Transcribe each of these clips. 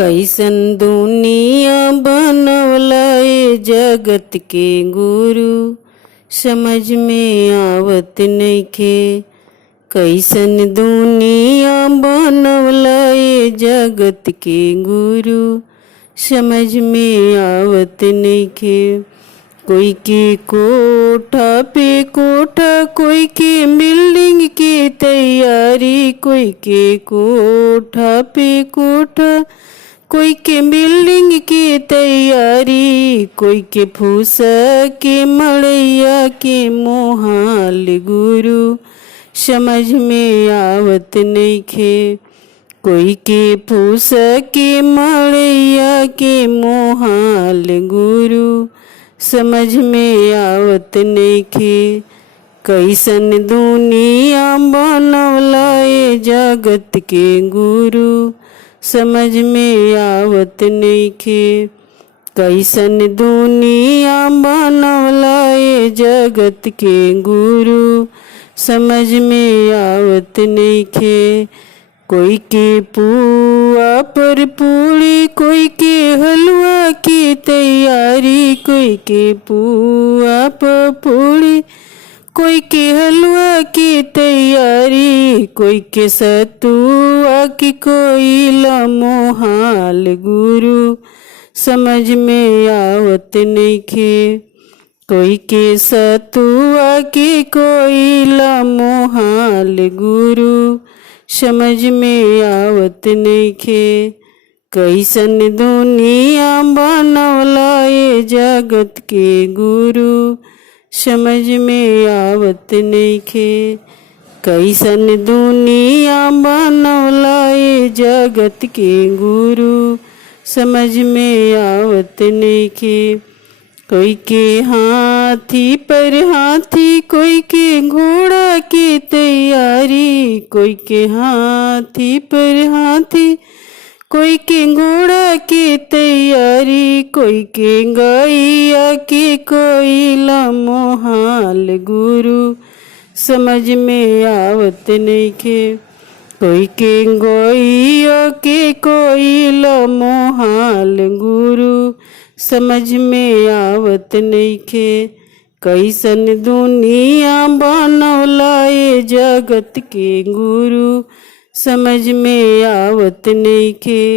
कैसन दुनिया बनवला ए जगत के गुरु, समझ में आवत नइखे। कैसन दुनिया बनवला ए जगत के गुरु, समझ में आवत नइखे। कोई के कोठा पे कोठा, कोई के बिल्डिंग की तैयारी, कोई के कोठा पे कोठा, कोई के बिल्डिंग की तैयारी, कोई के फूसा के मड़ैया के मोहाल गुरु, समझ में आवत नइखे। कोई के फूसा के मड़ैया के मोहाल गुरु, समझ में आवत नइखे। कैसन दुनिया बनवला ए जगत के गुरु, समझ में आवत नइखे। कैसन दुनिया बनवला ए जगत के गुरु, समझ में आवत नइखे। कोई के पुआ पर पूड़ी, कोई के हलवा की तैयारी, कोई के पुआ पर पूड़ी, कोई के हलवा की तैयारी, कोई के सतुआ की कोई मोहाल गुरु, समझ में आवत नइखे। कोई के सतुआ की कोई मोहाल गुरु, समझ में आवत नइखे। कैसन दुनिया बनवला ए जगत के गुरु, समझ में आवत नइखे। कैसन दुनिया बनवला ए जगत के गुरु, समझ में आवत नइखे। कोई के हाथी पर हाथी, कोई के घोड़ा की तैयारी, कोई के हाथी पर हाथी, कोई के घोड़ा की तैयारी, कोई के गैया की कोई मोहाल गुरु, समझ में आवत नइखे। कोई के गैया के कोई मोहाल गुरु, समझ में आवत नइखे। कैसन दुनिया बनवला ए जगत के गुरु, समझ में आवत नइखे।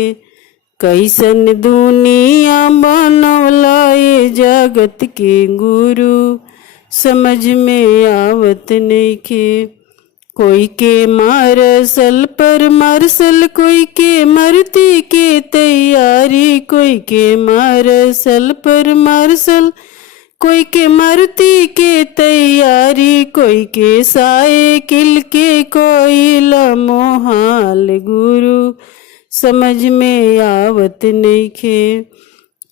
कैसन दुनिया बनवला ए जगत के गुरु, समझ में आवत नइखे। कोई के मार्शल पर मार्शल, कोई के मरती के तैयारी, कोई के मार्शल पर मार्शल, कोई के मरती के तैयारी, कोई के साइकिल के कोई मोहाल गुरु, समझ में आवत नइखे।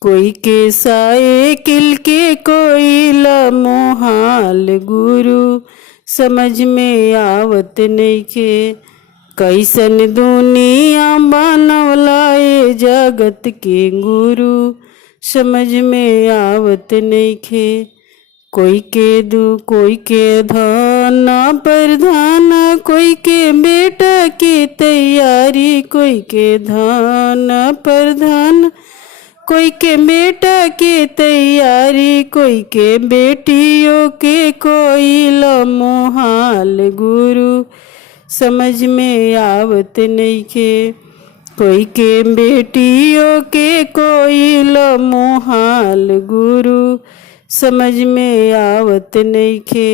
कोई के साइकिल के कोई मोहाल गुरु, समझ में आवत नइखे। कैसन दुनिया बनवला ए जगत के गुरु, समझ में आवत नइखे। कोई के धन प्रधान, कोई के बेटा की तैयारी, कोई के धन प्रधान, कोई के बेटा की तैयारी, कोई के बेटियों के कोई मोहाल गुरु, समझ में आवत नइखे। कोई के बेटियों के कोई मोहाल गुरु, समझ में आवत नइखे।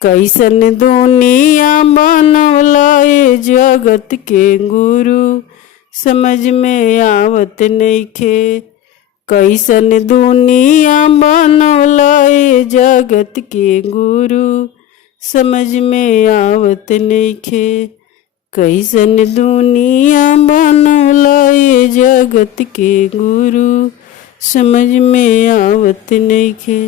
कैसन दुनिया बनवला ए जगत के गुरु, समझ में आवत नइखे। कैसन दुनिया बनवला ए जगत के गुरु, समझ में आवत नइखे। कैसन दुनिया बनवला ए जगत के गुरु, समझ में आवत नइखे।